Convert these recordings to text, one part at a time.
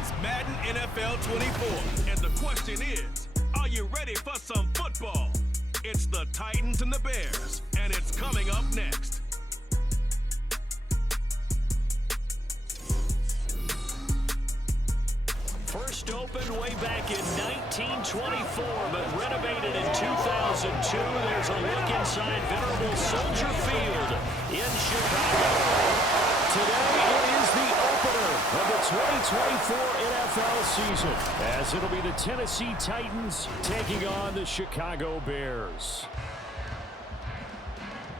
It's Madden NFL 24, and the question is, are you ready for some football? It's the Titans and the Bears, and it's coming up next. First opened way back in 1924, but renovated in 2002. There's a look inside venerable Soldier Field in Chicago. Today it is the opener of the 2024 NFL season, as it'll be the Tennessee Titans taking on the Chicago Bears.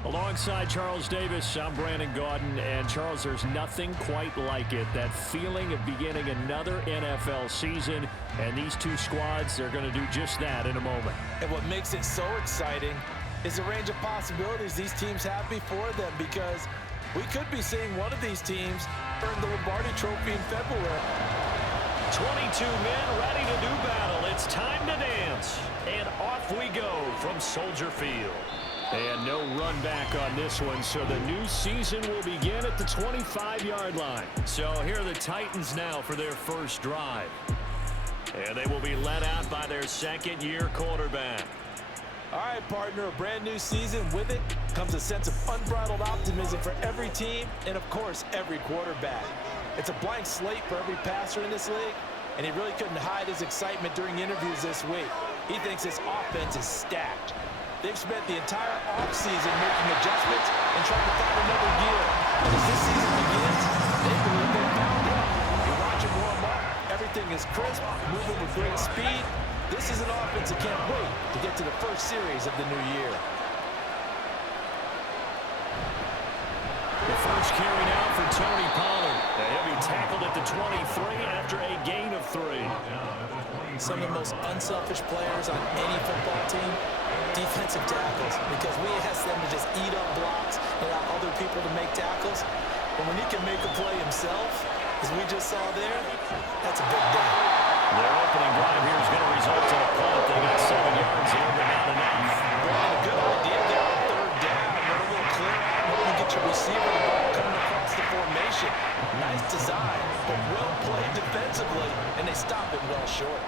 Alongside Charles Davis, I'm Brandon Gaudin, and Charles, there's nothing quite like it. That feeling of beginning another NFL season, and these two squads, they're going to do just that in a moment. And what makes it so exciting is the range of possibilities these teams have before them, because we could be seeing one of these teams earn the Lombardi Trophy in February. 22 men ready to do battle. It's time to dance, and off we go from Soldier Field. And no run back on this one, so the new season will begin at the 25-yard line. So here are the Titans now for their first drive. And they will be led out by their second-year quarterback. All right, partner, a brand new season. With it comes a sense of unbridled optimism for every team and, of course, every quarterback. It's a blank slate for every passer in this league, and he really couldn't hide his excitement during interviews this week. He thinks his offense is stacked. They've spent the entire offseason making adjustments and trying to find another gear. As this season begins, they believe they found it. You watch him warm up, everything is crisp, moving with great speed. This is an offense that can't wait to get to the first series of the new year. The first carry now for Tony Pollard. A heavy tackle at the 23 after a gain of 3. Some of the most unselfish players on any football team, defensive tackles, because we ask them to just eat up blocks and allow other people to make tackles. But when he can make a play himself, as we just saw there, that's a big day. Their opening drive here is going to result in a punt. They got 7 yards there, but not enough. Brian, a good idea there on third down. Run a little clear out, hope you get your receiver the ball coming across the formation. Nice design, but well played defensively, and they stop it well short.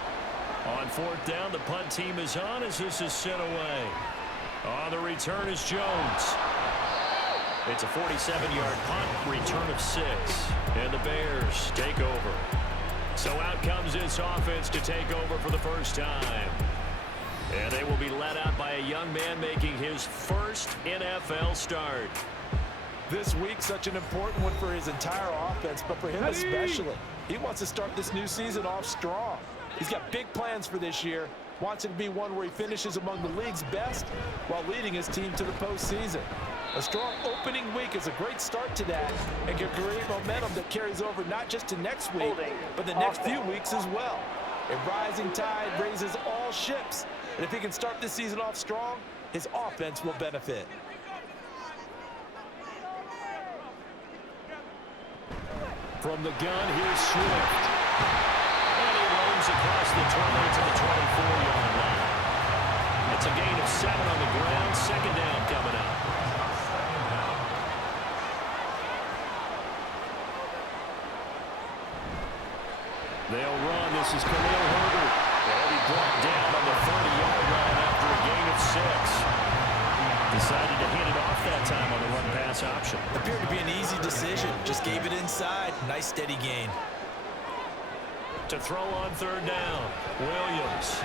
On fourth down, the punt team is on as this is sent away. On the return is Jones. It's a 47-yard punt, return of 6. And the Bears take over. So out comes this offense to take over for the first time. And they will be led out by a young man making his first NFL start. This week, such an important one for his entire offense, but for him especially. He wants to start this new season off strong. He's got big plans for this year. Wants it to be one where he finishes among the league's best while leading his team to the postseason. A strong opening week is a great start to that and can create momentum that carries over not just to next week, but the next few weeks as well. A rising tide raises all ships, and if he can start this season off strong, his offense will benefit. From the gun, here's Swift. And he roams across the 20 to the 24-yard line. It's a gain of 7 on the ground. Second down coming up. They'll run. This is Khalil Herbert. They'll be brought down on the 30-yard line after a gain of 6. Decided to hand it off that time on the run-pass option. Appeared to be an easy decision. Just gave it inside. Nice steady gain. To throw on third down, Williams.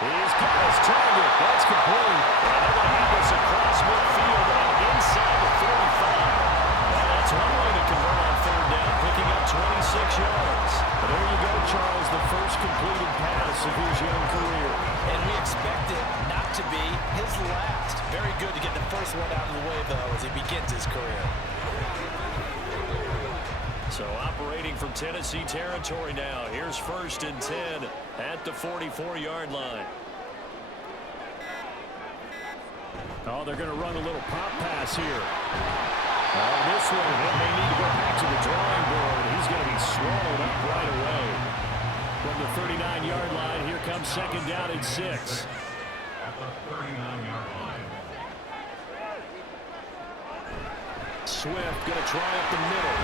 He's got his target. That's complete. And they're going to have this across midfield and inside the 45. And that's one way to convert on third down, picking up 26 yards. But there you go, Charles, the first completed pass of his young career. And we expect it not to be his last. Very good to get the first one out of the way, though, as he begins his career. So operating from Tennessee territory now. Here's first and 10 at the 44-yard line. Oh, they're going to run a little pop pass here. This one, they may need to go back to the drawing board. He's going to be swallowed up right away. From the 39-yard line, here comes second down and 6. At the 39-yard line. Swift going to try up the middle.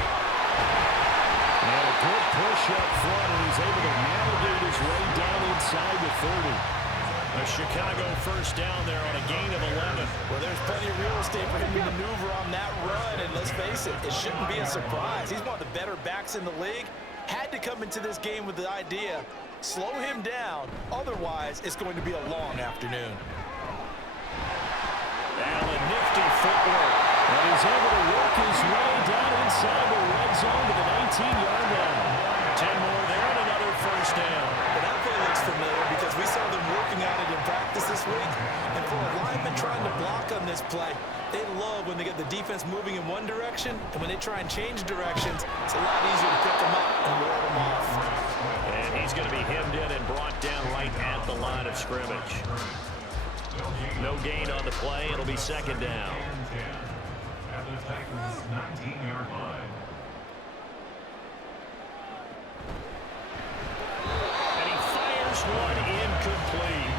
And a good push up front, and he's able to navigate his way down inside the 30. A Chicago first down there on a gain of 11. Well, there's plenty of real estate for him to maneuver on that run, and let's face it, it shouldn't be a surprise. He's one of the better backs in the league. Had to come into this game with the idea, slow him down, otherwise it's going to be a long afternoon. Allen, nifty footwork, and he's able to work his way down inside the red zone to the 19-yard line. 10 more there and another first down. But that play looks familiar because we saw them working on it in practice this week. And for a lineman trying to block on this play, they love when they get the defense moving in one direction, and when they try and change directions, it's a lot easier to pick them up and ward them off. And he's going to be hemmed in and brought down right at the line of scrimmage. No gain on the play. It'll be second down. At the Titans' 19-yard line. And he fires one incomplete.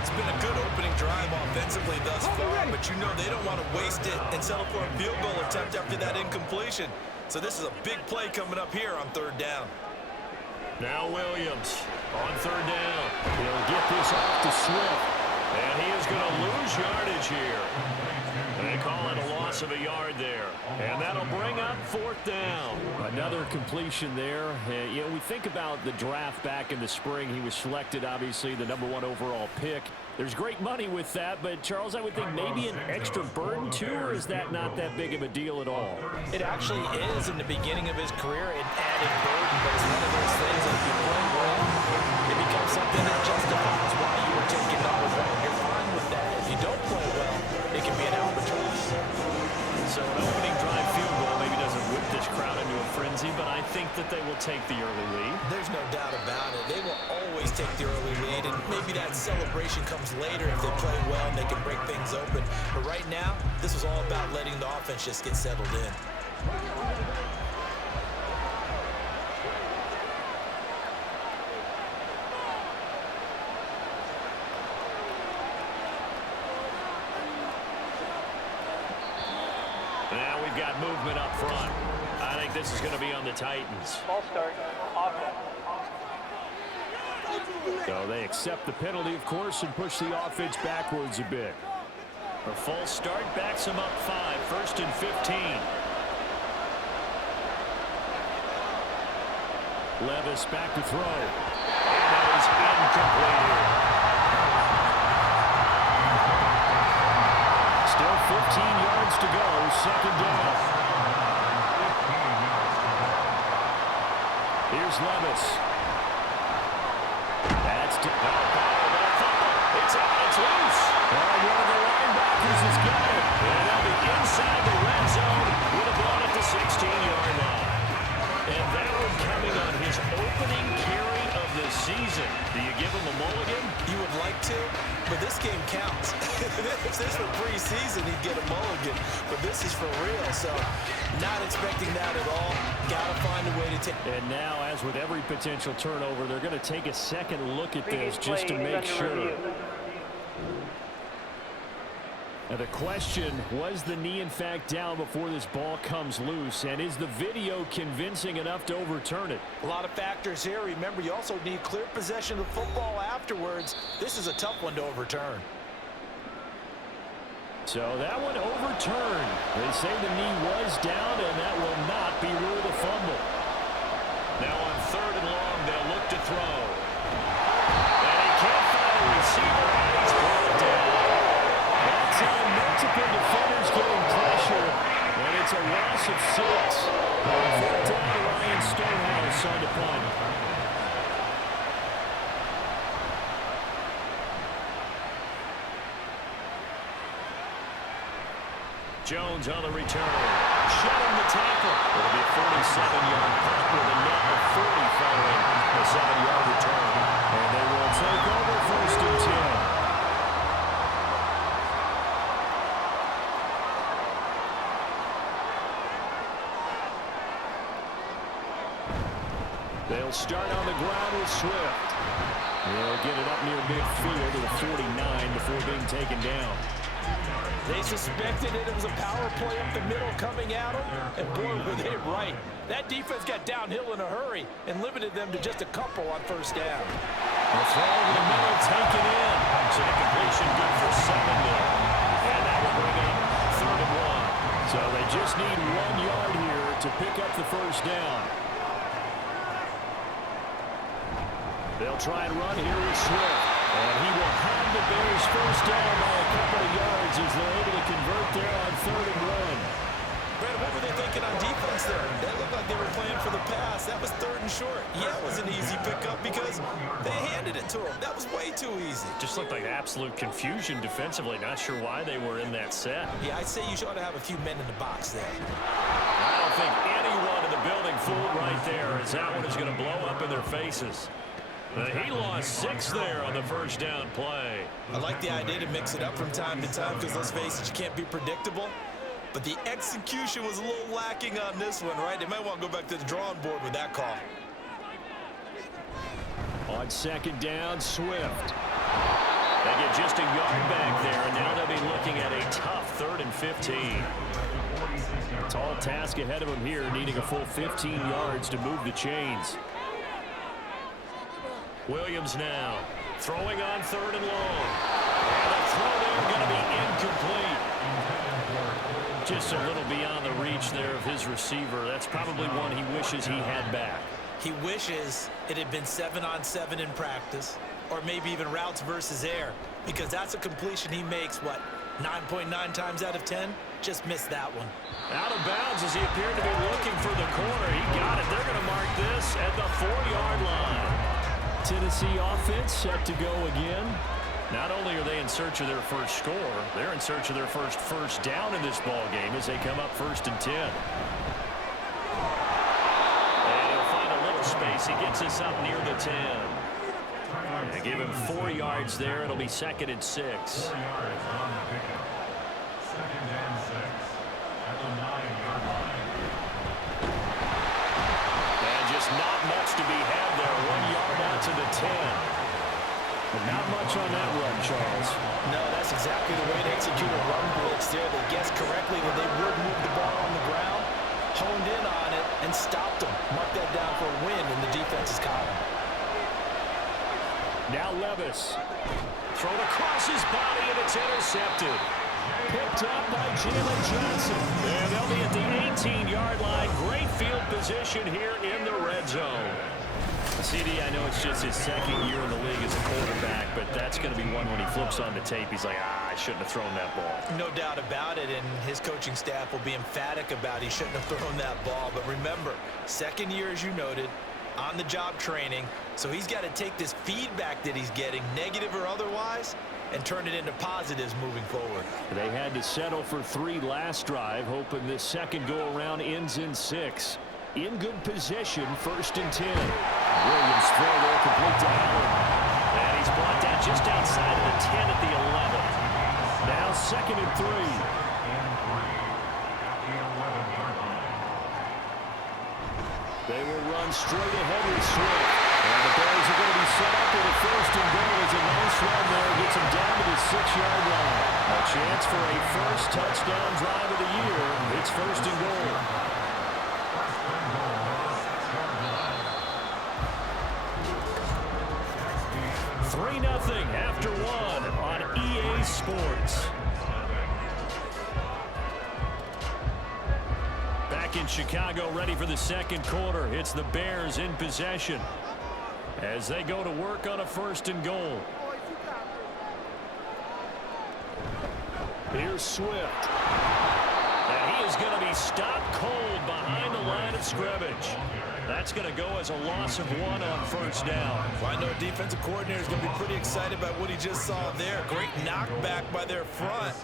It's been a good opening drive offensively thus far, but you know they don't want to waste it and settle for a field goal attempt after that incompletion. So this is a big play coming up here on third down. Now Williams on third down. He'll get this off to Swift. And he is going to lose yardage here. They call it a loss of a yard there. And that'll bring up fourth down. Another completion there. You know, we think about the draft back in the spring. He was selected, obviously, the #1 overall pick. There's great money with that, but, Charles, I would think maybe an extra burden, too, or is that not that big of a deal at all? It actually is in the beginning of his career, an added burden, but it's one of those things that if you play well, it becomes something that justifies why you were taking #1. You're fine with that. If you don't play well, it can be an albatross. So an opening drive field goal maybe doesn't whip this crowd into a frenzy, but I think that they will take the early lead. There's no doubt about it. They will always take the early lead, and maybe that celebration comes later if they play well and they can break things open. But right now, this was all about letting the offense just get settled in. Now we've got movement up front. I think this is going to be on the Titans. Ball start. Offense. So they accept the penalty, of course, and push the offense backwards a bit. A false start backs them up 5, 1st and 15. Levis back to throw. And that is incomplete. Still 15 yards to go, second down. Here's Levis. That's to it's out, it's loose. One of the linebackers has got it. And they'll be inside the red zone with a ball at the 16-yard line. And that one coming on his opening carry of the season. Do you give him a mulligan? You would like to, but this game counts. If this were preseason, he'd get a mulligan. But this is for real, so not expecting that at all. Got to find a way to take. And now, as with every potential turnover, they're going to take a second look at this just to make sure. Now the question, was the knee in fact down before this ball comes loose? And is the video convincing enough to overturn it? A lot of factors here. Remember, you also need clear possession of the football afterwards. This is a tough one to overturn. So that one overturned. They say the knee was down, and that will not be ruled a fumble. Now on 3rd and long, they'll look to throw. And he can't find a receiver, and he's brought down. That time, multiple defenders getting pressure, and it's a loss of 6. On 4th down, Ryan Stonehouse on the punt. Jones on the return. Shut him the tackle. It'll be a 47-yard punt with a net of 40 following a 7-yard return. And they will take over 1st and 10. They'll start on the ground with Swift. They'll get it up near midfield to the 49 before being taken down. They suspected it was a power play up the middle coming at them, and boy, were they right. That defense got downhill in a hurry and limited them to just a couple on first down. The throw over the middle, taken in. So the completion good for 7 there. And that will bring up 3rd and 1. So they just need 1 yard here to pick up the first down. They'll try and run here with Swift. And he will have the Bears first down by a couple of yards as they're able to convert there on 3rd and 1. Brad, what were they thinking on defense there? That looked like they were playing for the pass. That was 3rd and short. Yeah, it was an easy pickup because they handed it to him. That was way too easy. Just looked like absolute confusion defensively. Not sure why they were in that set. Yeah, I'd say you ought to have a few men in the box there. I don't think anyone in the building fooled right there, as that one is going to blow up in their faces. He lost 6 there on the first down play. I like the idea to mix it up from time to time because, let's face it, you can't be predictable. But the execution was a little lacking on this one, right? They might want to go back to the drawing board with that call. On 2nd down, Swift. They get just a yard back there, and now they'll be looking at a tough 3rd and 15. Tall task ahead of them here, needing a full 15 yards to move the chains. Williams now throwing on 3rd and long. And the throw there going to be incomplete. Just a little beyond the reach there of his receiver. That's probably one he wishes he had back. He wishes it had been 7-on-7 in practice, or maybe even routes versus air, because that's a completion he makes, what, 9.9 times out of 10? Just missed that one. Out of bounds as he appeared to be looking for the corner. He got it. They're going to mark this at the 4-yard line. Tennessee offense set to go again. Not only are they in search of their first score, they're in search of their first down in this ball game as they come up 1st and 10. And he'll find a little space. He gets us up near the 10. They give him 4 yards there. It'll be 2nd and 6. 4 yards on the pickup. 2nd and 6 at the 9-yard line. And just not much to be had there. 1 yard out to the 10. But not much on that run, Charles. No, that's exactly the way to execute a run blitz there. They guessed correctly that they would move the ball on the ground, honed in on it, and stopped them. Mark that down for a win in the defense's column. Now Levis. Thrown across his body, and it's intercepted. Picked up by Jalen Johnson. And they'll be at the 18-yard line. Great field position here in the red zone. CD, I know it's just his 2nd year in the league as a quarterback, but that's going to be one when he flips on the tape. He's like, I shouldn't have thrown that ball. No doubt about it, and his coaching staff will be emphatic about he shouldn't have thrown that ball. But remember, 2nd year, as you noted, on-the-job training, so he's got to take this feedback that he's getting, negative or otherwise, and turn it into positives moving forward. They had to settle for 3 last drive, hoping this second go-around ends in 6. In good position, 1st and 10. Williams throw there, complete to Allen. And he's brought down just outside of the 10 at the 11. Now 2nd and 3. They will run straight ahead with Swift. And the Bears are going to be set up with a 1st and goal. As a nice run there, gets them down to the 6-yard line. A chance for a first touchdown drive of the year. It's 1st and goal. 3-0 after 1 on EA Sports. Back in Chicago, ready for the 2nd quarter. It's the Bears in possession as they go to work on a 1st and goal. Here's Swift. And he is going to be stopped cold behind the line of scrimmage. That's going to go as a loss of 1 on 1st down. Well, I know a defensive coordinator is going to be pretty excited about what he just saw there. Great knockback by their front.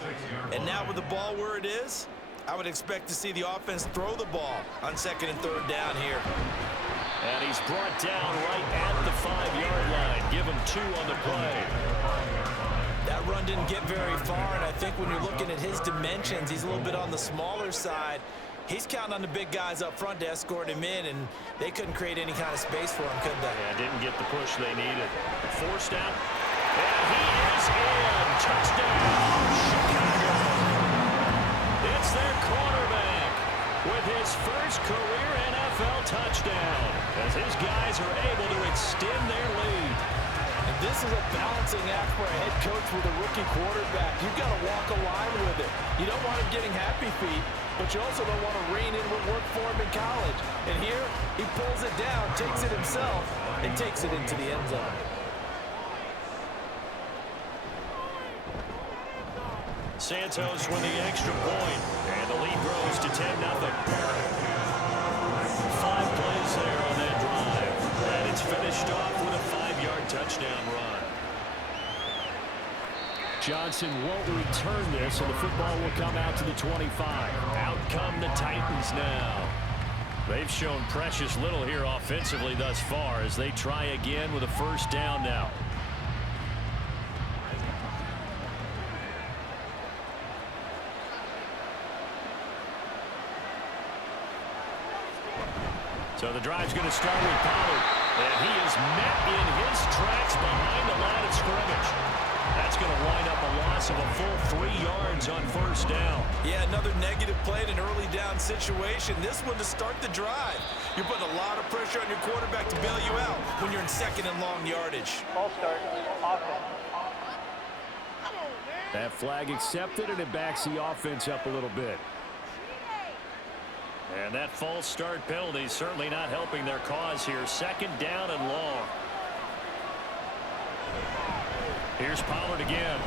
And now with the ball where it is, I would expect to see the offense throw the ball on 2nd and 3rd down here. And he's brought down right at the 5-yard line. Give him 2 on the play. That run didn't get very far, and I think when you're looking at his dimensions, he's a little bit on the smaller side. He's counting on the big guys up front to escort him in, and they couldn't create any kind of space for him, could they? Yeah, didn't get the push they needed. Forced out. And he is in. Touchdown, Chicago. with his first career NFL touchdown as his guys are able to extend their lead. And this is a balancing act for a head coach with a rookie quarterback. You've got to walk a line with it. You don't want him getting happy feet, but you also don't want to rein in what worked for him in college. And here, he pulls it down, takes it himself, and takes it into the end zone. Santos with the extra point, and the lead grows to 10-0. 5 plays there on that drive, and it's finished off with a 5-yard touchdown run. Johnson won't return this, and the football will come out to the 25. Out come the Titans now. They've shown precious little here offensively thus far as they try again with a first down now. So the drive's going to start with Pollard, and he is met in his tracks behind the line of scrimmage. That's going to wind up a loss of a full 3 yards on first down. Yeah, another negative play in an early down situation. This one to start the drive. You're putting a lot of pressure on your quarterback to bail you out when you're in second and long yardage. False start, offense. That flag accepted, and it backs the offense up a little bit. And that false start penalty is certainly not helping their cause here. Second down and long. Here's Pollard again.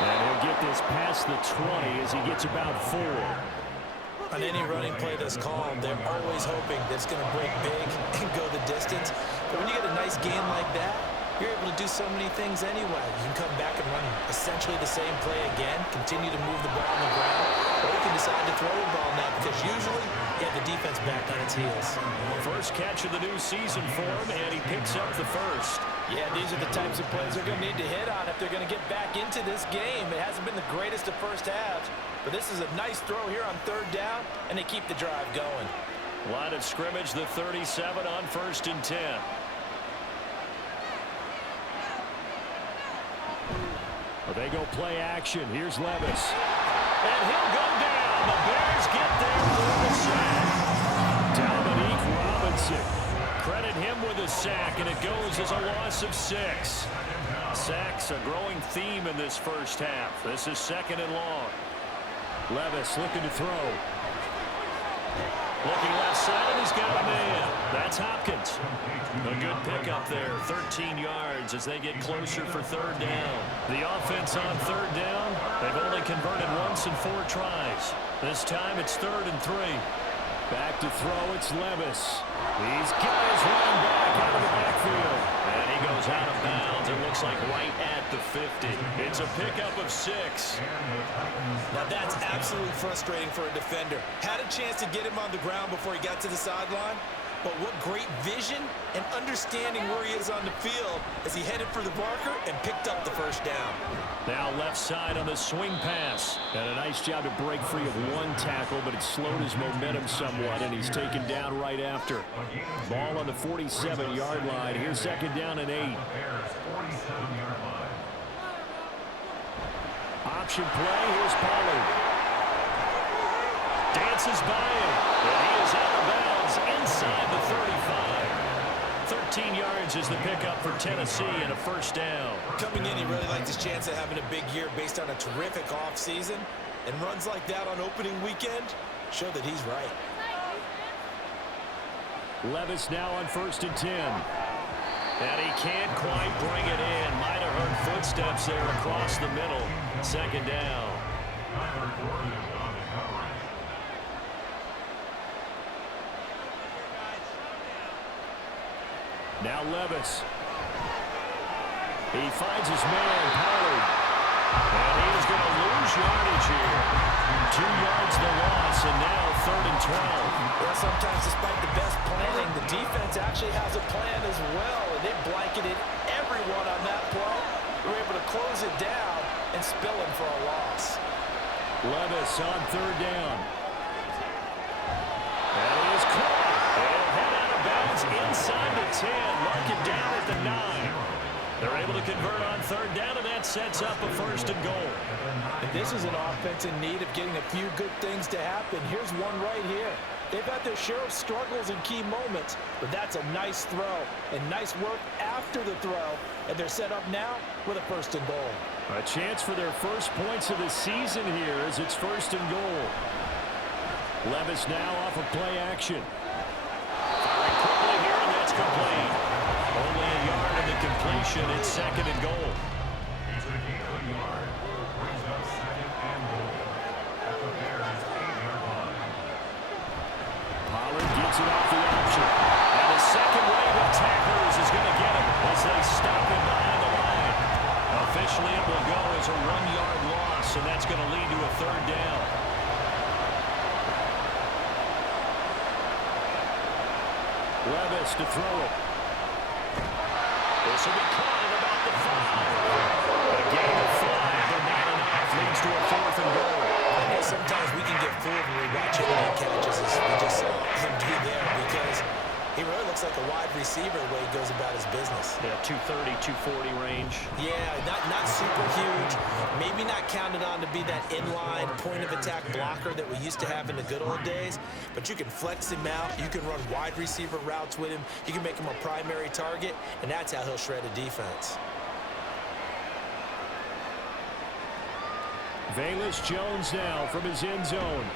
And he'll get this past the 20 as he gets about 4. On any running play that's called, they're always hoping that it's going to break big and go the distance. But when you get a nice game like that, you're able to do so many things anyway. You can come back and run essentially the same play again, continue to move the ball on the ground, or you can decide to throw the ball now because usually you have the defense back on its heels. First catch of the new season for him, and he picks up the first. Yeah, these are the types of plays they're going to need to hit on if they're going to get back into this game. It hasn't been the greatest of first halves, but this is a nice throw here on third down, and they keep the drive going. Line of scrimmage, the 37 on 1st and 10. Well, they go play action. Here's Levis. And he'll go down. The Bears get there for the sack. Dominique Robinson. Credit him with a sack, and it goes as a loss of 6. Sacks a growing theme in this first half. This is second and long. Levis looking to throw. Looking left side, and he's got a man. That's Hopkins. A good pickup there, 13 yards as they get closer for third down. The offense on third down, they've only converted once in 4 tries. This time it's 3rd and 3. Back to throw, it's Levis. He's got his running back out of the backfield. And he goes out of bounds. It looks like right at the 50. It's a pickup of 6. Now that's absolutely frustrating for a defender. Had a chance to get him on the ground before he got to the sideline, but what great vision and understanding where he is on the field as he headed for the marker and picked up the first down. Now left side on the swing pass. And a nice job to break free of 1 tackle, but it slowed his momentum somewhat, and he's taken down right after. Ball on the 47-yard line. Here's second down and 8. Option play. Here's Pollard. Dances by him. And he is out of bounds inside the 35. 13 yards is the pickup for Tennessee and a first down. Coming in, he really liked his chance of having a big year based on a terrific offseason. And runs like that on opening weekend show that he's right. Levis now on 1st and 10. And he can't quite bring it in. Might have heard footsteps there across the middle. Second down. Now Levis. He finds his man, Pollard. And he is going to lose yardage here. 2 yards the loss, and now 3rd and 12. Well, sometimes despite the best planning, the defense actually has a plan as well, and they blanketed everyone on that play. They were able to close it down and spill him for a loss. Levis on 3rd down. And he is caught. He'll head out of bounds inside the 10. Mark it down at the 9. They're able to convert on 3rd down, and that sets up a 1st and goal. And this is an offense in need of getting a few good things to happen. Here's one right here. They've had their share of struggles in key moments, but that's a nice throw and nice work after the throw. And they're set up now with a 1st and goal. A chance for their first points of the season here as it's 1st and goal. Levis now off of play action. Firing quickly here, and that's complete. Only a yard in the completion. It's 2nd and goal. He's a gain of a yard. Brings up 2nd and goal. At the Bears' 8-yard line. Pollard gets it off the option. And the second wave of tacklers is going to get him as they stop him behind the line. Officially, it will go as a 1-yard loss, and that's going to lead to a 3rd down. Levis to throw it. This will be caught at about the 5. A gain of 5, but not enough. Leads to a 4th and goal. I know sometimes we can get fooled when we watch him make catches as we just saw him do there because he really looks like a wide receiver the way he goes about his business. Yeah, 230, 240 range. Yeah, not super huge. Maybe not counted on to be that inline point-of-attack blocker that we used to have in the good old days, but you can flex him out. You can run wide receiver routes with him. You can make him a primary target, and that's how he'll shred a defense. Velus Jones now from his end zone.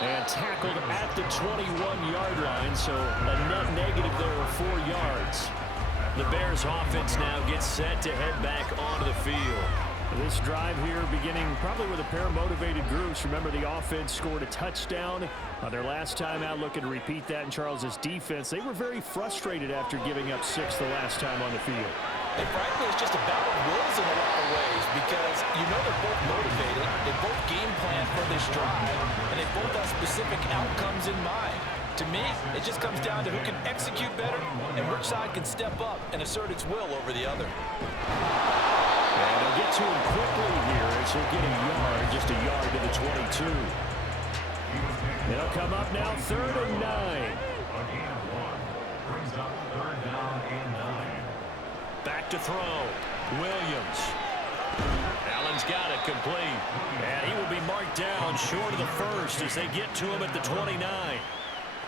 And tackled at the 21-yard line, so a net negative there of 4 yards. The Bears offense now gets set to head back onto the field. This drive here beginning probably with a pair of motivated groups. Remember, the offense scored a touchdown on their last time out. Looking to repeat that in Charles's defense. They were very frustrated after giving up 6 the last time on the field. And frankly, it's just a battle of wills in a lot of ways because you know they're both motivated, they both game plan for this drive, and they both have specific outcomes in mind. To me, it just comes down to who can execute better and which side can step up and assert its will over the other. And they'll get to him quickly here as he'll get a yard, just a yard to the 22. They'll come up now 3rd and 9. A gain of 1. Brings up 3rd down and 9. Back to throw. Williams. Allen's got it complete. And he will be marked down short of the 1st as they get to him at the 29.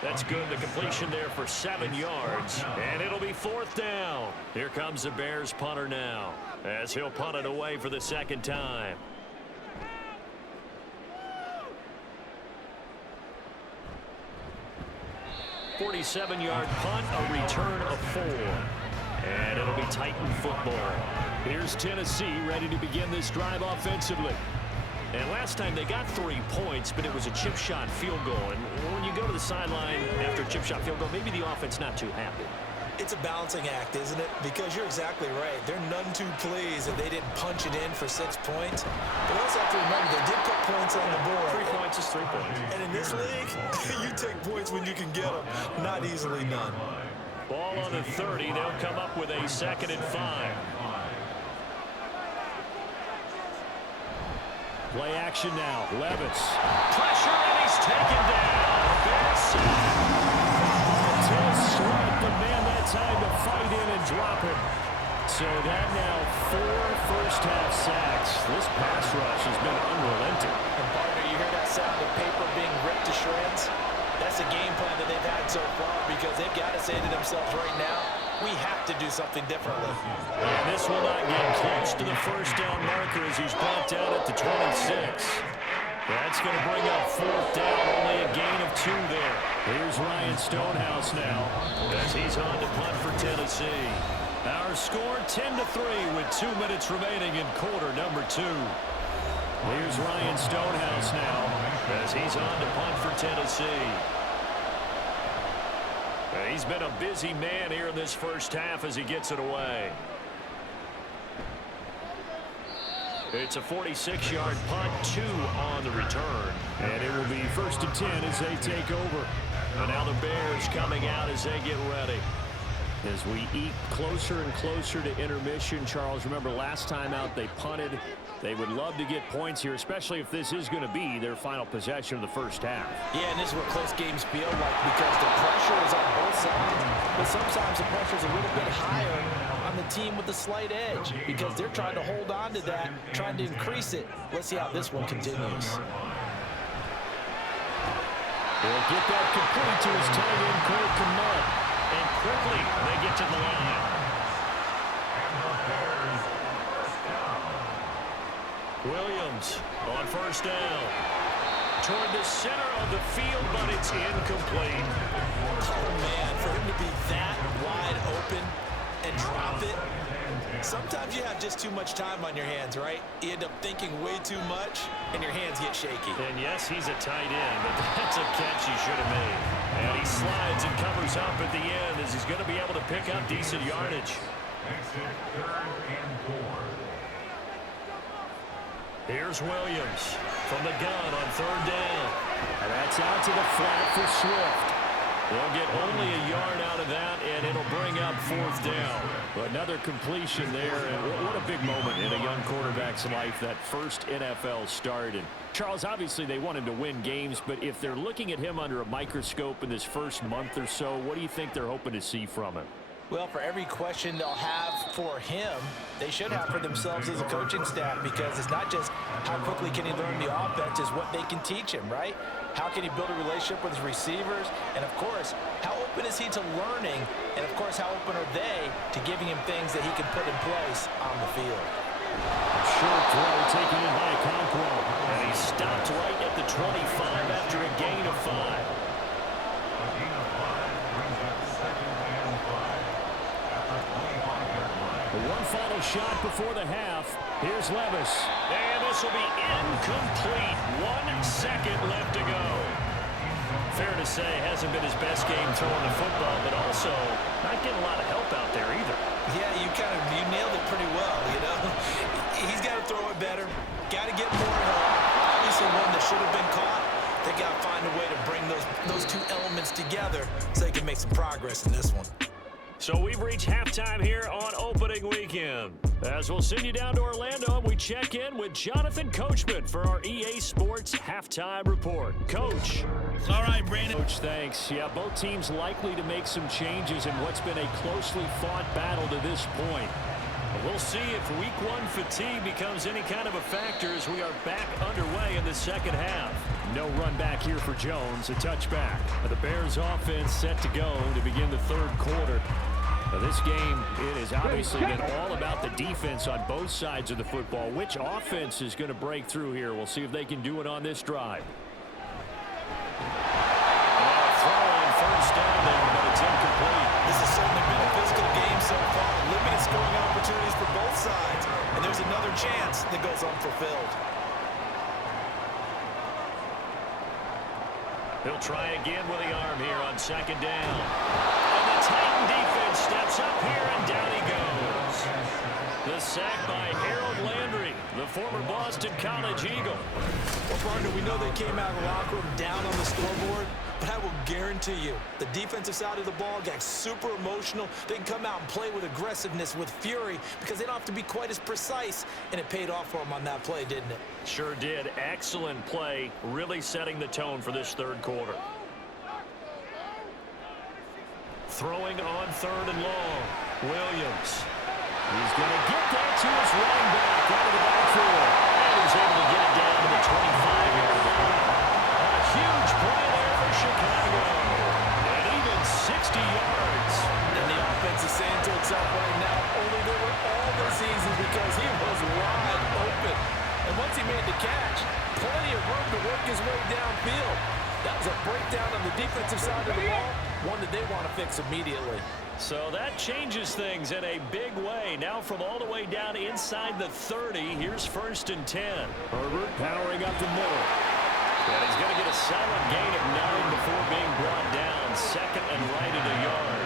That's good. The completion there for 7 yards. And it'll be 4th down. Here comes the Bears punter now as he'll punt it away for the 2nd time. .47-yard punt, a return of 4. And it'll be Titan football. Here's Tennessee ready to begin this drive offensively. And last time they got 3 points, but it was a chip shot field goal. And when you go to the sideline after a chip shot field goal, maybe the offense not too happy. It's a balancing act, isn't it? Because you're exactly right. They're none too pleased that they didn't punch it in for 6 points. But also have to remember, they did put points on the board. 3 points is 3 points. And in this league, you take points when you can get them. Not easily done. Ball on the 30. They'll come up with a 2nd and 5. Play action now. Levis. Pressure, and he's taken down. Bears Till Sweat, the man that time to fight in and drop him. So that now 4 first-half sacks. This pass rush has been unrelenting. And partner, you hear that sound of paper being ripped to shreds? That's a game plan that they've had so far because they've got to say to themselves right now, we have to do something differently. And this will not get close to the 1st down marker as he's brought down at the 26. That's going to bring up 4th down, only a gain of 2 there. Here's Ryan Stonehouse now as he's on to punt for Tennessee. Our score 10-3 with 2 minutes remaining in quarter number 2. Here's Ryan Stonehouse now as he's on to punt for Tennessee. He's been a busy man here in this first half as he gets it away. It's a 46-yard punt, 2 on the return. And it will be 1st and 10 as they take over. And now the Bears coming out as they get ready. As we eat closer and closer to intermission, Charles, remember last time out they punted. They would love to get points here, especially if this is going to be their final possession of the first half. Yeah, and this is what close games feel like because the pressure is on both sides. But sometimes the pressure is a little bit higher on the team with the slight edge because they're trying to hold on to that, trying to increase it. Let's see how this one continues. He'll get that complete to his tight end, Cole Kmet. And quickly, they get to the line. Williams on first down. Toward the center of the field, but it's incomplete. Oh, man, for him to be that wide open and drop it. Sometimes you have just too much time on your hands, right? You end up thinking way too much, and your hands get shaky. And yes, he's a tight end, but that's a catch he should have made. And he slides and covers up at the end as he's going to be able to pick up decent yardage. Exit 3rd and 4. Here's Williams from the gun on 3rd down. And that's out to the flat for Swift. They'll get only a yard out of that, and it'll bring up 4th down. Another completion there, and what a big moment in a young quarterback's life, that first NFL start. And Charles, obviously they want him to win games, but if they're looking at him under a microscope in this first month or so, what do you think they're hoping to see from him? Well, for every question they'll have for him, they should have for themselves as a coaching staff, because it's not just how quickly can he learn the offense, it's what they can teach him, right? How can he build a relationship with his receivers? And, of course, how open is he to learning? And, of course, how open are they to giving him things that he can put in place on the field? Short throw taken in by Conquo. And he stopped right at the 25 after a gain of 5. A gain of 5 brings up 2nd and 5 at the 25-yard line. One final shot before the half. Here's Levis. And this will be incomplete. 1 second left to go. Fair to say, hasn't been his best game throwing the football, but also not getting a lot of help out there either. Yeah, you nailed it pretty well, you know. He's got to throw it better. Got to get more help. Obviously one that should have been caught. They got to find a way to bring those two elements together so they can make some progress in this one. So we've reached halftime here on opening weekend. As we'll send you down to Orlando, and we check in with Jonathan Coachman for our EA Sports Halftime Report. Coach. All right, Brandon. Coach, thanks. Yeah, both teams likely to make some changes in what's been a closely fought battle to this point. We'll see if week 1 fatigue becomes any kind of a factor as we are back underway in the second half. No run back here for Jones, a touchback. The Bears offense set to go to begin the third quarter. Now this game, it has obviously been all about the defense on both sides of the football. Which offense is going to break through here? We'll see if they can do it on this drive. Throw on first down there, but it's incomplete. This has certainly been a physical game so far. Limited scoring opportunities for both sides. And there's another chance that goes unfulfilled. He'll try again with the arm here on second down. And the Titan defense steps up here, and down he goes. The sack by Harold Landry, the former Boston College Eagle. Well, partner, we know they came out of the locker room down on the scoreboard, but I will guarantee you the defensive side of the ball got super emotional. They can come out and play with aggressiveness, with fury, because they don't have to be quite as precise, and it paid off for them on that play, didn't it? Sure did. Excellent play, really setting the tone for this third quarter. Throwing on 3rd and long. Williams. He's going to get that to his running back out of the backfield. And he's able to get it down to the 25-yard line. A huge play there for Chicago. And even 60 yards. And the offense is saying to itself right now, only they were all this easy because he was wide open. And once he made the catch, plenty of room to work his way downfield. That was a breakdown on the defensive side of the ball, one that they want to fix immediately. So that changes things in a big way. Now from all the way down inside the 30, here's 1st and 10. Herbert powering up the middle. And he's going to get a solid gain of 9 before being brought down. 2nd and right at a yard.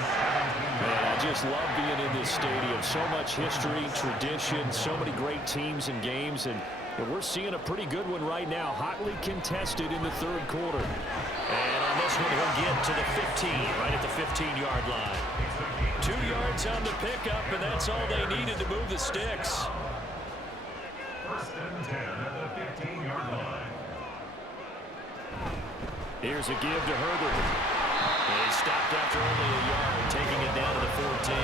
Man, I just love being in this stadium. So much history, tradition, so many great teams and games, and we're seeing a pretty good one right now, hotly contested in the third quarter. And on this one, he'll get to the 15, right at the 15-yard line. 2 yards on the pickup, and that's all they needed to move the sticks. First and 10 at the 15-yard line. Here's a give to Herbert. And he stopped after only a yard, taking it down to the 14.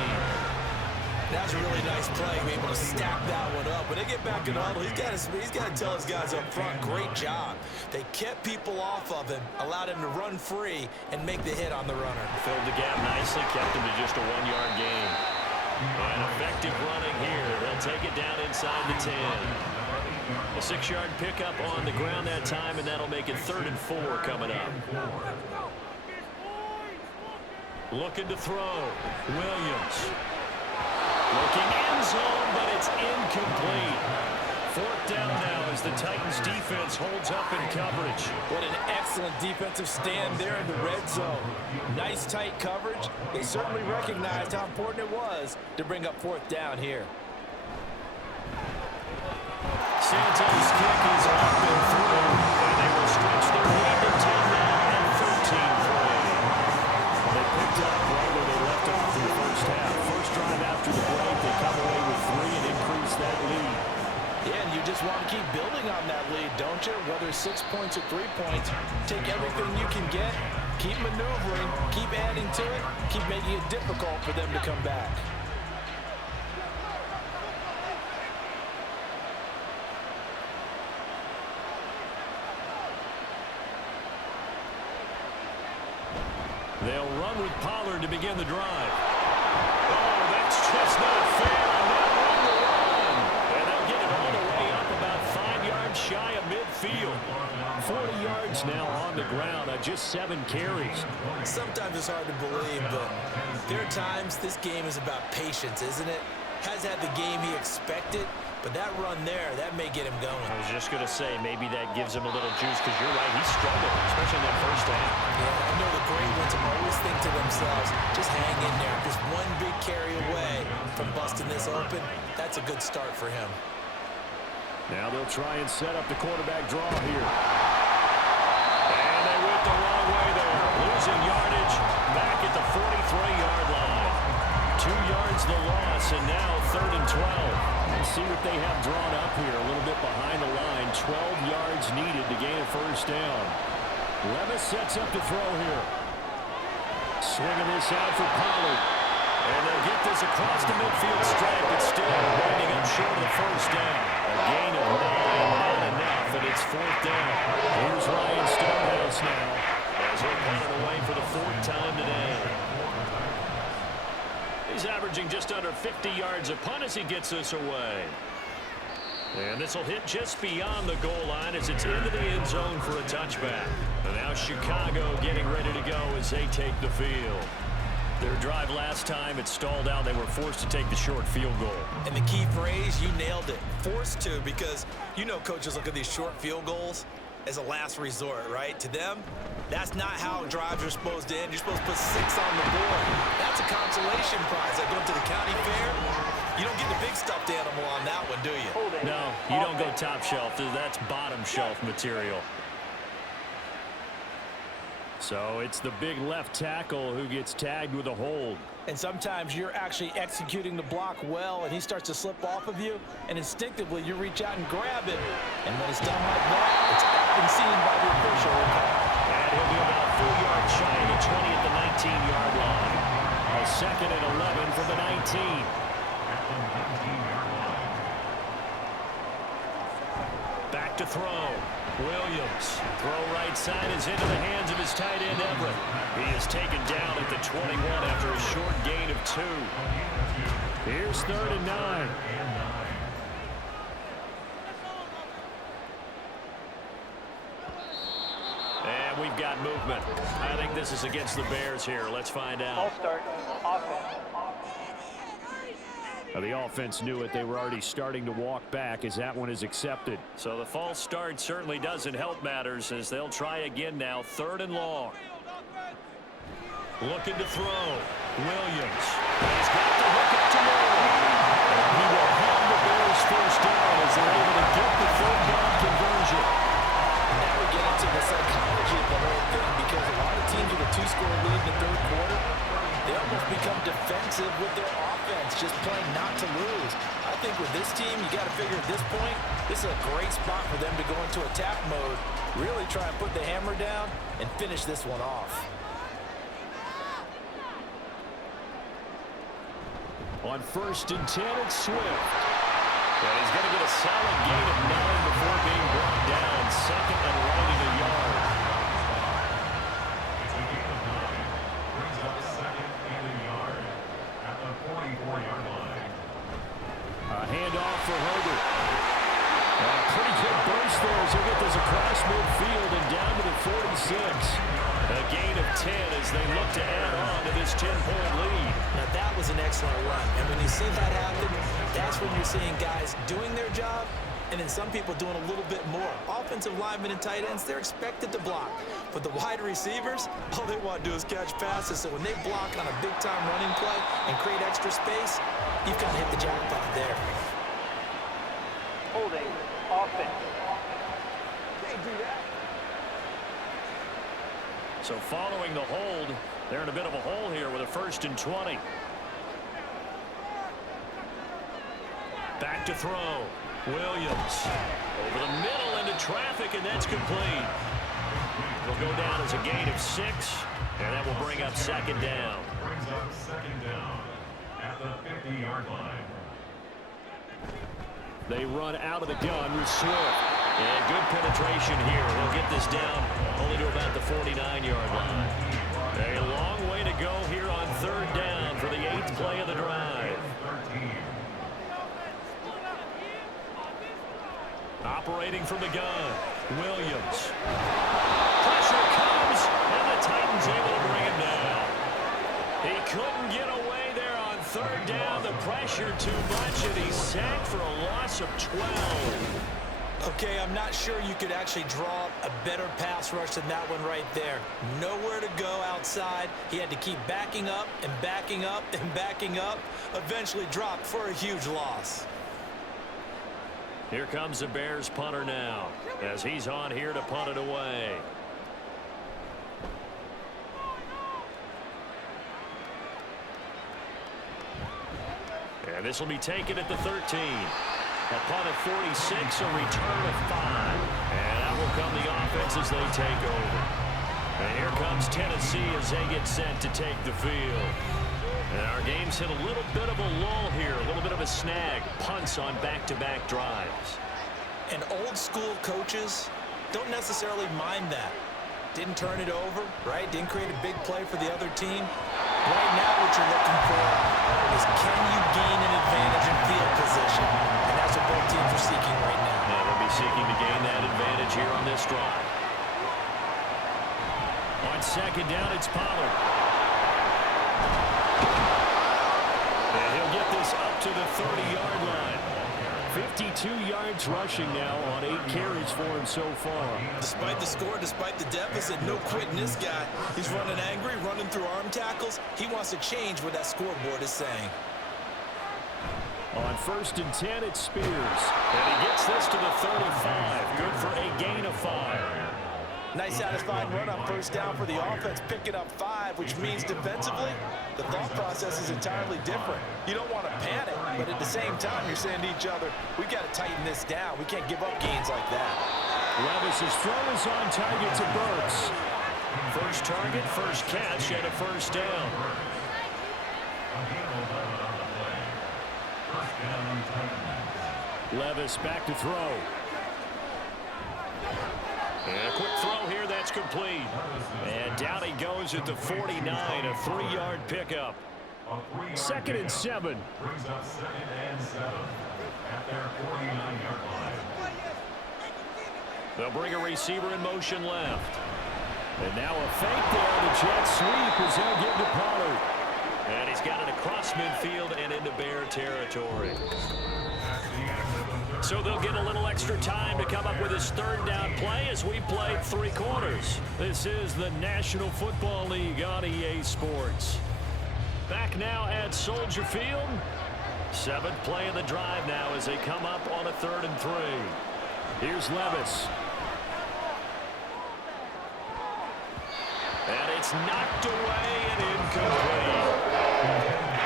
That's a really nice play, be able to stack that one up. When they get back in the huddle, he's got to tell his guys up front, great job. They kept people off of him, allowed him to run free, and make the hit on the runner. Filled the gap nicely, kept him to just a 1-yard gain. And effective running here. They'll take it down inside the 10. A 6-yard pickup on the ground that time, and that'll make it 3rd and 4 coming up. Looking to throw. Williams. Looking end zone, but it's incomplete. 4th down now as the Titans defense holds up in coverage. What an excellent defensive stand there in the red zone. Nice tight coverage. They certainly recognized how important it was to bring up 4th down here. Santos' kick is up and through, and they will stretch their lead to 10 now and 13-3. They picked up right where they left off in the first half. First drive after the break, they come away with 3 and increase that lead. Yeah, and you just want to keep building on that lead, don't you? Whether 6 points or 3 points, take everything you can get, keep maneuvering, keep adding to it, keep making it difficult for them to come back. They'll run with Pollard to begin the drive. Oh, that's just not fair. And they'll run the run. And they'll get it all the way up about 5 yards shy of midfield. 40 yards now on the ground on just 7 carries. Sometimes it's hard to believe, but there are times this game is about patience, isn't it? Has had the game he expected, but that run there, that may get him going. I was just going to say, maybe that gives him a little juice, because you're right, he struggled, especially in that first half. Yeah, I know the great ones always think to themselves, just hang in there. Just one big carry away from busting this open. That's a good start for him. Now they'll try and set up the quarterback draw here. And they went the wrong way there. Losing yardage back at the 43-yard line. 2 yards the loss, and now 3rd and 12. Let's see what they have drawn up here. A little bit behind the line. 12 yards needed to gain a first down. Levis sets up to throw here. Swinging this out for Pollard. And they'll get this across the midfield stripe, but still winding up short of the first down. A gain of 9, not enough, and it's 4th down. Here's Ryan Stonehouse now, as he'll punt it away for the 4th time today. He's averaging just under 50 yards a punt as he gets this away. And this will hit just beyond the goal line as it's into the end zone for a touchback. And now Chicago getting ready to go as they take the field. Their drive last time, it stalled out. They were forced to take the short field goal. And the key phrase, you nailed it. Forced to, because you know coaches look at these short field goals as a last resort, right? To them, that's not how drives are supposed to end. You're supposed to put 6 on the board. That's a consolation prize. Like going to the county fair, you don't get the big stuffed animal on that one, do you? No, you don't go top shelf. That's bottom shelf material. So it's the big left tackle who gets tagged with a hold. And sometimes you're actually executing the block well, and he starts to slip off of you, and instinctively you reach out and grab it. And when it's done like that, it's often seen by the official. And he'll be about 4 yards shy of the 20 at the 19-yard line. A 2nd and 11 from the 19. Back to throw. Williams. Throw right side is into the hands of his tight end, Everett. He is taken down at the 21 after a short gain of 2. Here's 3rd and 9. And we've got movement. I think this is against the Bears here. Let's find out. I'll start. Offense. Now, the offense knew it. They were already starting to walk back as that one is accepted. So the false start certainly doesn't help matters as they'll try again now. 3rd and long. Looking to throw. Williams. He's got the hook up to Moore. He will have the Bears first down as they're able to get the 3rd down conversion. Now we get into the psychology of the whole thing, because a lot of teams with a 2-score lead in the 3rd quarter, they almost become defensive with their offense, just playing not to lose. I think with this team, you got to figure at this point, this is a great spot for them to go into attack mode, really try and put the hammer down and finish this one off. On 1st and 10, it's Swift. And he's going to get a solid gain of 9 before being brought down. Second and right at a yard. It's a gain of 9. Brings up second and a yard at the 44-yard line. A handoff for Herbert. A pretty good burst there as he'll get this across midfield and down to the 46. A gain of 10 as they look to add on to this 10-point lead. Now that was an excellent run, and when you see that happen, that's when you're seeing guys doing their job and then some people doing a little bit more. Offensive linemen and tight ends, they're expected to block. But the wide receivers, all they want to do is catch passes. So when they block on a big-time running play and create extra space, you've kind of hit the jackpot there. Holding offense. Can't do that. So following the hold, they're in a bit of a hole here with a 1st and 20. Back to throw. Williams over the middle into traffic, and that's complete. It'll go down as a gain of 6, and that will bring up 2nd down. Brings up second down at the 50-yard line. They run out of the gun with Swift. And good penetration here. They'll get this down only to about the 49-yard line. A long way to go here on 3rd down for the 8th play of the drive. 13. Operating from the gun, Williams. Pressure comes, and the Titans able to bring him down. He couldn't get away there on 3rd down. The pressure too much, and he's sacked for a loss of 12. Okay, I'm not sure you could actually draw a better pass rush than that one right there. Nowhere to go outside. He had to keep backing up and backing up and backing up. Eventually dropped for a huge loss. Here comes the Bears punter now as he's on here to punt it away. And this will be taken at the 13. A punt at 46, a return of 5. And out will come the offense as they take over. And here comes Tennessee as they get set to take the field. And our game's hit a little bit of a lull here, a little bit of a snag. Punts on back-to-back drives. And old school coaches don't necessarily mind that. Didn't turn it over, right? Didn't create a big play for the other team. Right now what you're looking for is can you gain an advantage in field position? And that's what both teams are seeking right now. Yeah, they'll be seeking to gain that advantage here on this drive. On 2nd down, it's Pollard. And he'll get this up to the 30-yard line. 52 yards rushing now on 8 carries for him so far. Despite the score, despite the deficit, no quitting this guy. He's running angry, running through arm tackles. He wants to change what that scoreboard is saying. On 1st and 10, it's Spears. And he gets this to the 35. Good for a gain of 5. Nice satisfying run on 1st down for the offense, picking up 5, which means defensively, the thought process is entirely different. You don't want to panic, but at the same time, you're saying to each other, we've got to tighten this down. We can't give up gains like that. Levis's throw is on target to Burks. First target, first catch, and a 1st down. Levis back to throw. And a quick throw here, that's complete. And down he goes at the 49, a 3-yard pickup. 2nd and 7. Brings up 2nd and 7 at their 49-yard line. They'll bring a receiver in motion left. And now a fake there, the jet sweep as they'll get to Pollard. And he's got it across midfield and into Bear territory. So they'll get a little extra time to come up with his 3rd down play as we played 3 quarters. This is the National Football League on EA Sports. Back now at Soldier Field. 7th play of the drive now as they come up on a 3rd and 3. Here's Levis. And It's knocked away and incomplete.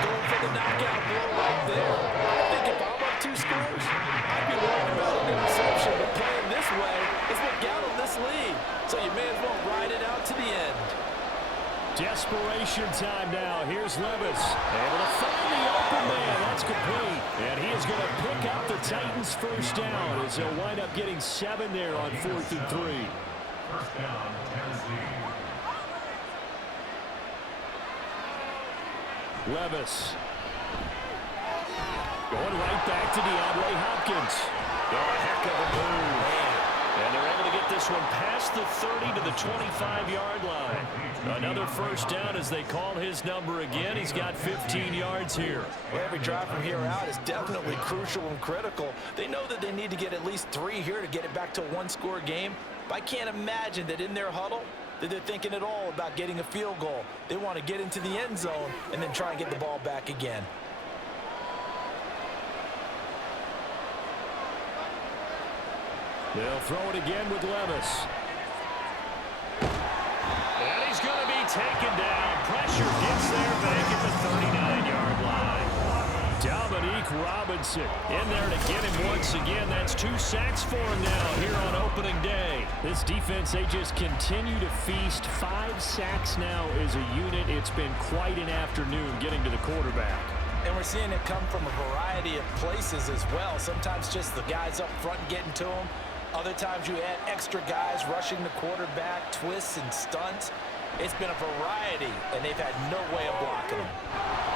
Going for the knockout blow right there. I think if I'm up 2 scores, I'd be worried about an interception. But playing this way is what got him this lead. So you may as well ride it out to the end. Desperation time now. Here's Levis. Able to find the open man. That's complete. And he is going to pick up the Titans' first down as they'll wind up getting 7 there on 4th and 3. First down, Tennessee. Levis. Going right back to DeAndre Hopkins. Oh, a heck of a move. And they're able to get this one past the 30 to the 25-yard line. Another first down as they call his number again. He's got 15 yards here. Well, every drive from here out is definitely crucial and critical. They know that they need to get at least 3 here to get it back to a 1-score game. But I can't imagine that in their huddle that they're thinking at all about getting a field goal. They want to get into the end zone and then try and get the ball back again. They'll throw it again with Levis. And he's going to be taken down. Pressure gets there back at the 39-yard line. Dominique Robinson in there to get him once again. That's 2 sacks for him now here on opening day. This defense, they just continue to feast. 5 sacks now as a unit. It's been quite an afternoon getting to the quarterback. And we're seeing it come from a variety of places as well. Sometimes just the guys up front getting to him. Other times you add extra guys rushing the quarterback, twists and stunts. It's been a variety, and they've had no way of blocking them.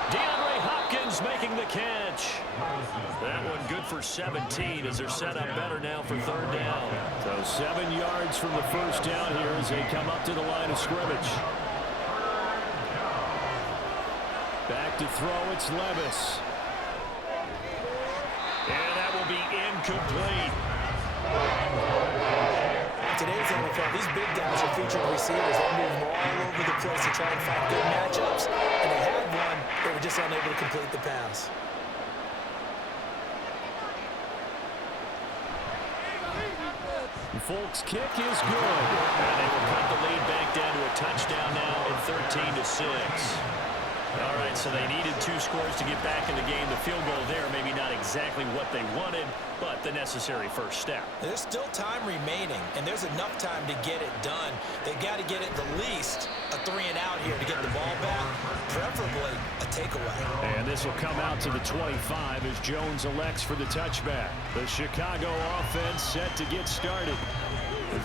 DeAndre Hopkins making the catch. That one good for 17 as they're set up better now for 3rd down. So 7 yards from the first down here as they come up to the line of scrimmage. Back to throw, it's Levis. And that will be incomplete. Today's NFL, these big guys are featured receivers. They move all over the place to try and find good matchups. And they had one, they were just unable to complete the pass. Folks' kick is good. And they will cut the lead back down to a touchdown now at 13-6. All right, so they needed 2 scores to get back in the game. The field goal there, maybe not exactly what they wanted, but the necessary first step. There's still time remaining, and there's enough time to get it done. They've got to get at the least a 3-and-out here to get the ball back, preferably a takeaway. And this will come out to the 25 as Jones elects for the touchback. The Chicago offense set to get started.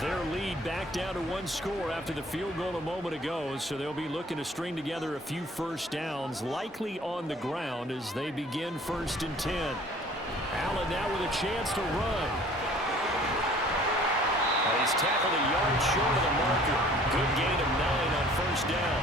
Their lead back down to 1 score after the field goal a moment ago, so they'll be looking to string together a few first downs, likely on the ground as they begin 1st and 10. Allen now with a chance to run. He's tackled a yard short of the marker. Good gain of 9 on first down.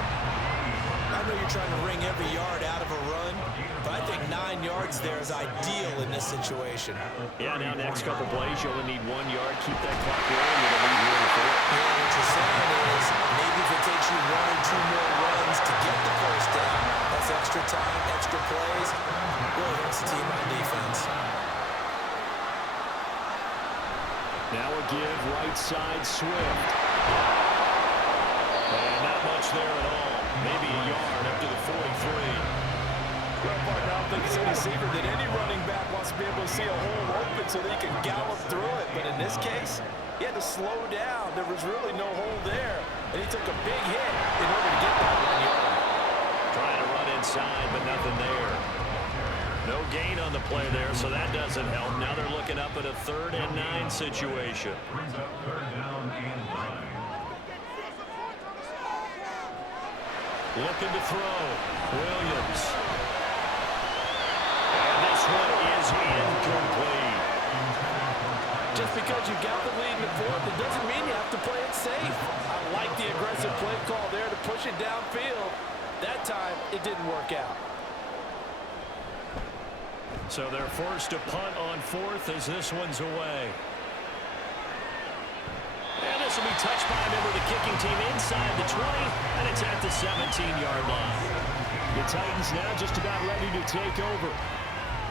I know you're trying to wring every yard out of a run, but I think 9 yards there is ideal in this situation. Yeah, now next couple plays, you only need 1 yard. Keep that clock rolling with a lead here in 4. Yeah, what you're saying is maybe if it takes you 1 or 2 more runs to get the first down, that's extra time, extra plays. Really helps the team on defense. Now a give right side Swift. And not much there at all. Maybe a yard up to the 43. Well, partner, I don't think it's any secret that any running back wants to be able to see a hole open so that he can gallop through it. But in this case, he had to slow down. There was really no hole there. And he took a big hit in order to get that 1 yard. Trying to run inside, but nothing there. No gain on the play there, so that doesn't help. Now they're looking up at a 3rd and 9 situation. Brings up 3rd down and 9. Looking to throw. Williams. And this one is incomplete. Just because you got the lead in the 4th, it doesn't mean you have to play it safe. I like the aggressive play call there to push it downfield. That time, it didn't work out. So they're forced to punt on 4th as this one's away. And this will be touched by a member of the kicking team inside the 20, and it's at the 17-yard line. The Titans now just about ready to take over.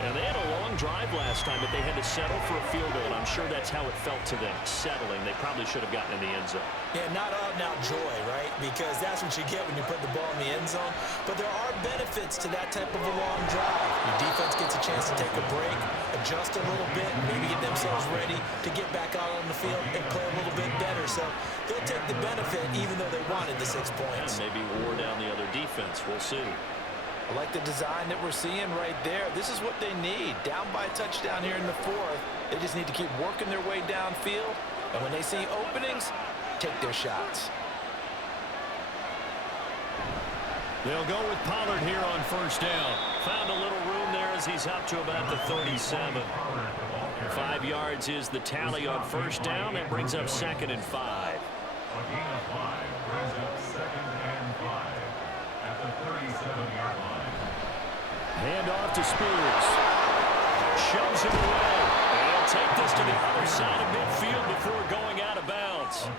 And they had a long drive last time, but they had to settle for a field goal, and I'm sure that's how it felt to them, settling. They probably should have gotten in the end zone. Yeah, not out-and-out joy, right? Because that's what you get when you put the ball in the end zone. But there are benefits to that type of a long drive. Your defense gets a chance to take a break, adjust a little bit, and maybe get themselves ready to get back out on the field and play a little bit better. So they'll take the benefit even though they wanted the 6 points. And maybe wore down the other defense. We'll see. I like the design that we're seeing right there. This is what they need. Down by a touchdown here in the fourth. They just need to keep working their way downfield. And when they see openings, take their shots. They'll go with Pollard here on first down. Found a little room there as he's up to about the 37. 5 yards is the tally on first down. That brings up 2nd and 5. A gain of 5 brings up 2nd and 5 at the 37-yard line. Hand off to Spears. Shoves him away. And he'll take this to the other side of midfield before going out of bounds.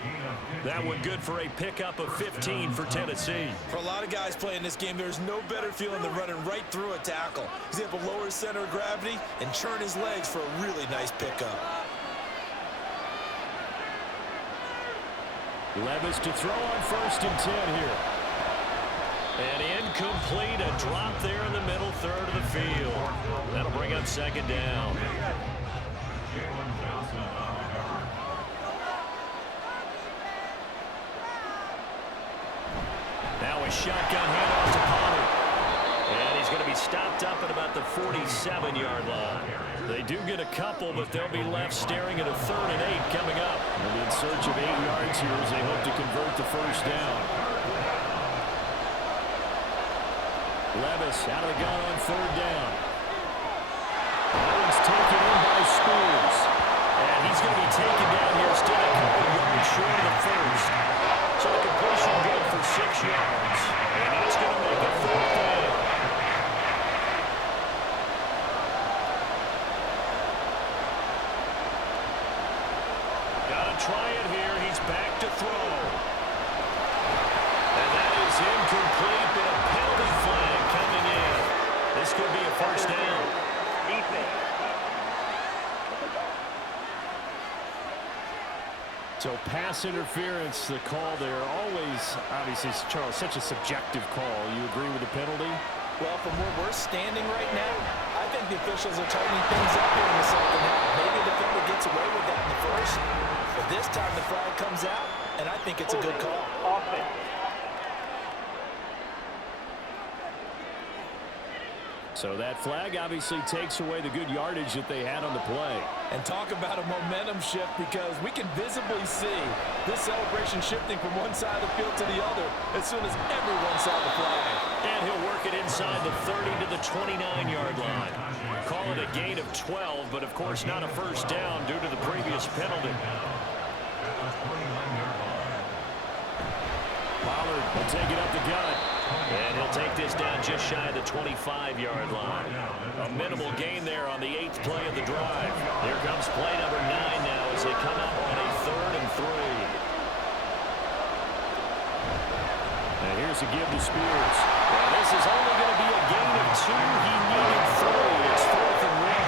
That one good for a pickup of 15 for Tennessee. For a lot of guys playing this game, there's no better feeling than running right through a tackle. He's able to lower his center of gravity and churn his legs for a really nice pickup. Levis to throw on 1st and 10 here. And incomplete, a drop there in the middle third of the field. That'll bring up 2nd down. Now a shotgun handoff to Pollard. And he's going to be stopped up at about the 47-yard line. They do get a couple, but they'll be left staring at a 3rd and 8 coming up. They'll be in search of 8 yards here as they hope to convert the first down. Levis out of the gun on 3rd down. That one's taken in by Spears. And he's going to be taken down here still a couple yards short of the first. So the completion good for 6 yards. And that's going to make it 4th down. Got to try it here. He's back to throw. And that is incomplete, but a penalty flag coming in. This could be a first down. So pass interference, the call there. Always, obviously, Charles, such a subjective call. You agree with the penalty? Well, from where we're standing right now, I think the officials are tightening things up here in the second half. Maybe the defender gets away with that in the first, but this time the flag comes out, and I think it's a good call. So that flag obviously takes away the good yardage that they had on the play. And talk about a momentum shift, because we can visibly see this celebration shifting from one side of the field to the other as soon as everyone saw the flag. And he'll work it inside the 30 to the 29-yard line. Call it a gain of 12, but of course not a first down due to the previous penalty. Pollard will take it up the gut. And he'll take this down just shy of the 25-yard line. A minimal gain there on the 8th play of the drive. Here comes play number 9 now as they come up on a 3rd and 3. And here's a give to Spears. Well, this is only going to be a gain of 2. He needed 3. It's 4th and 1.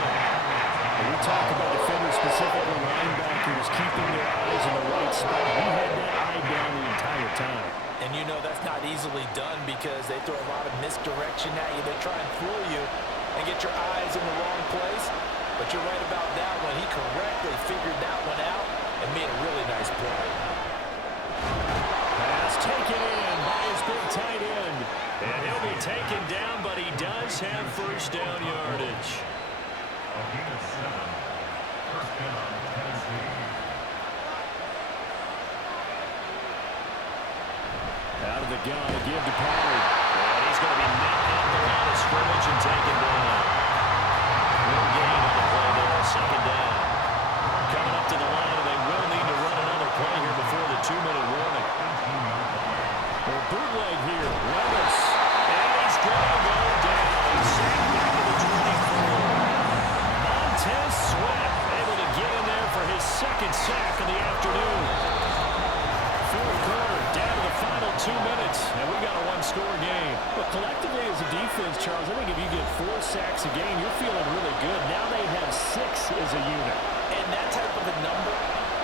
And we talk about defenders, specifically linebackers, keeping their eyes in the right spot. He had that eye down the entire time. And you know that's not easily done because they throw a lot of misdirection at you. They try and fool you and get your eyes in the wrong place. But you're right about that one. He correctly figured that one out and made a really nice play. Pass taken in by his big tight end. And he'll be taken down, but he does have first down yardage. A gain of 7. First down, Tennessee. Out of the gun, a give to Pollard. And he's going to be met at the line of scrimmage and taken down. No gain on the play there, 2nd down. Coming up to the line, and they will need to run another play here before the 2-minute warning. Well, bootleg here. Levis. And he's going to go down. Sacked down to the 24. Montez Sweat able to get in there for his 2nd sack of the afternoon. Fourth quarter, down to the final 2 minutes. And we got a one-score game. But collectively as a defense, Charles, I think if you get 4 sacks a game, you're feeling really good. Now they have 6 as a unit. And that type of a number,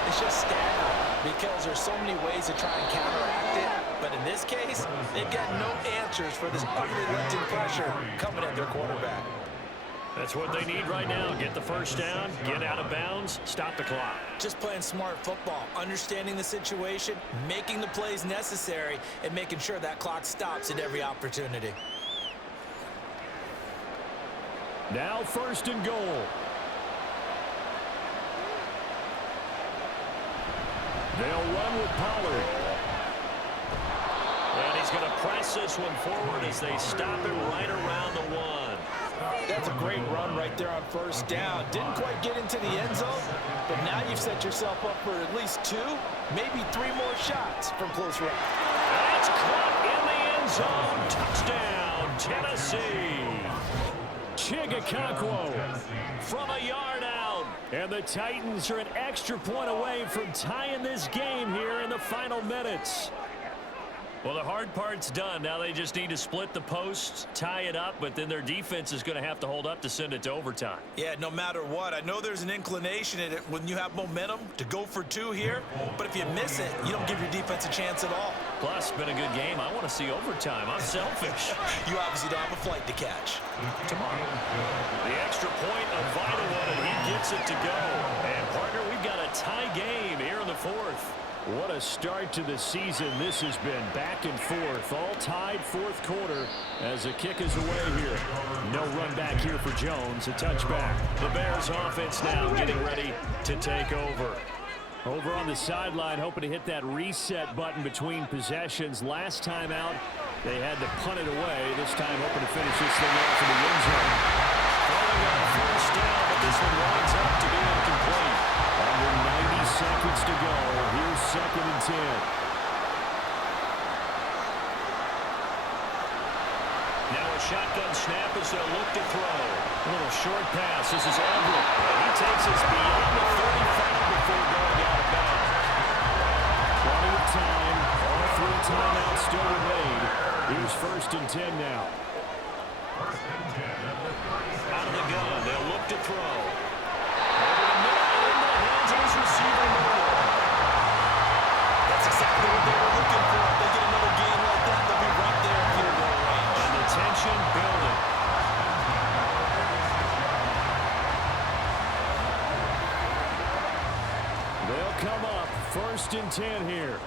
it's just staggering because there's so many ways to try and counteract it. But in this case, they've got no answers for this unrelenting pressure coming at their quarterback. That's what they need right now. Get the first down, get out of bounds, stop the clock. Just playing smart football, understanding the situation, making the plays necessary, and making sure that clock stops at every opportunity. Now 1st and goal. They'll run with Pollard. And he's going to press this one forward as they stop it right around the 1. That's a great run right there on 1st down. Didn't quite get into the end zone, but now you've set yourself up for at least 2, maybe 3 more shots from close range. That's caught in the end zone. Touchdown, Tennessee. Chigakakwo from a yard out. And the Titans are an extra point away from tying this game here in the final minutes. Well, the hard part's done. Now they just need to split the posts, tie it up, but then their defense is going to have to hold up to send it to overtime. Yeah, no matter what. I know there's an inclination in it when you have momentum to go for 2 here, but if you miss it, you don't give your defense a chance at all. Plus, it's been a good game. I want to see overtime. I'm selfish. You obviously don't have a flight to catch. Tomorrow. The extra point, a vital one, and he gets it to go. And, partner, we've got a tie game here in the 4th. What a start to the season this has been. Back and forth, all tied 4th quarter as the kick is away here. No run back here for Jones, a touchback. The Bears offense now getting ready to take over. Over on the sideline, hoping to hit that reset button between possessions. Last time out, they had to punt it away. This time hoping to finish this thing off in the end zone. Falling on 1st down, but this one winds up to be incomplete. Under 90 seconds to go. Here's 2nd and 10. Now a shotgun snap as they'll look to throw. A little short pass. This is Everett. He takes us beyond the 35 before going out of bounds. Plenty of time. All 3 timeouts still remain. Here's 1st and 10 now. Out of the gun. They'll look to throw. Over the middle and into the hands of his receiver, Moore. That's exactly what they were looking for. If they get another game like that, they'll be right there in field goal range. And the tension building. They'll come up 1st and 10 here.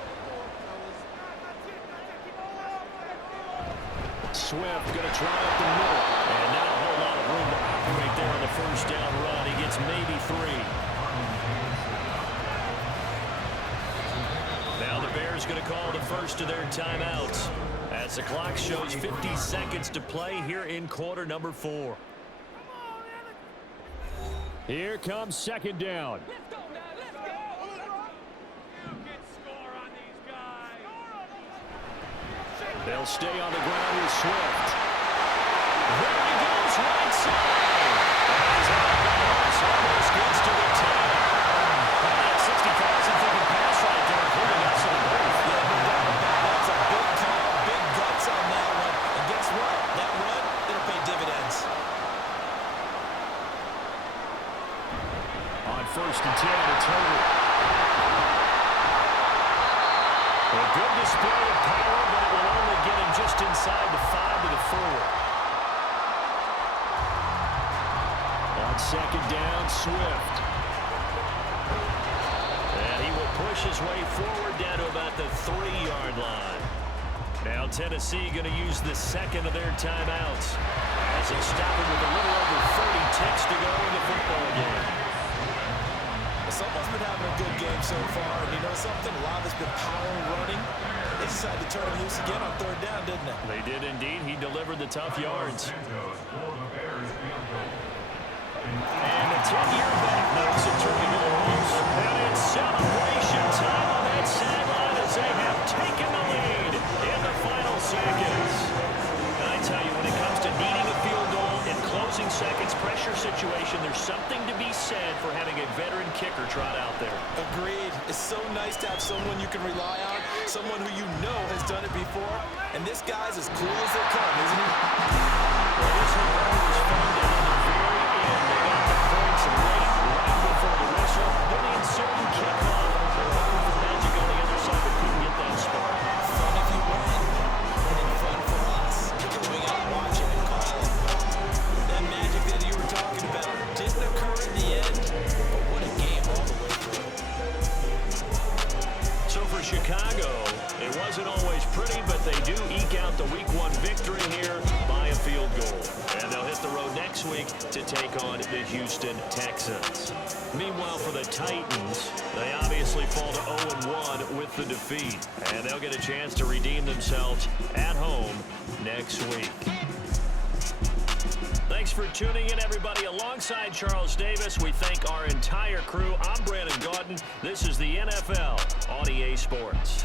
Swift going to try up the middle. And not a whole lot of room to operate there on the 1st down run. He gets maybe 3. Now the Bears going to call the first of their timeouts as the clock shows 50 seconds to play here in quarter number 4. Here comes 2nd down. They'll stay on the ground with Swift. There he goes, right side. And he's out of bounds. Almost gets to the 10. That 60,000-figure pass right there, including us in the booth. Yeah, no doubt about it. That's a big call, big guts on that one. And guess what? That run, it'll pay dividends. On 1st and 10, it's Herbert. A good display of power, but it will only get him just inside the 5 to the 4. On 2nd down, Swift. And he will push his way forward down to about the 3-yard line. Now Tennessee going to use the 2nd of their timeouts as they stop it with a little over 30 ticks to go in the football game. Someone's been having a good game so far, and you know something? A lot of it's been power and running. They decided to turn him loose again on 3rd down, didn't they? They did indeed. He delivered the tough yards. And the 10-year back makes it turning it loose. And it's celebration time on that sideline as they have taken the lead in the final seconds. And I tell you, when it comes to needing a field goal in closing seconds, pressure situation, there's something to be said for having a veteran kicker trot out there. Agreed. It's so nice to have someone you can rely on, someone who you know has done it before, and this guy's as cool as they come, isn't he? Well, this one was fun down to the very end. They got the points late, right before the whistle. Then the ensuing kickoff. They're hoping for Magic on the other side, but couldn't get that spark. Fun if you win, and fun for us, because we got to watch it and call it. That magic that you were talking about didn't occur in the end, but what a game all the way through. So for Chicago, it wasn't always pretty, but they do eke out the Week 1 victory here by a field goal. And they'll hit the road next week to take on the Houston Texans. Meanwhile, for the Titans, they obviously fall to 0-1 with the defeat. And they'll get a chance to redeem themselves at home next week. Thanks for tuning in, everybody. Alongside Charles Davis, we thank our entire crew. I'm Brandon Gaudin. This is the NFL on EA Sports.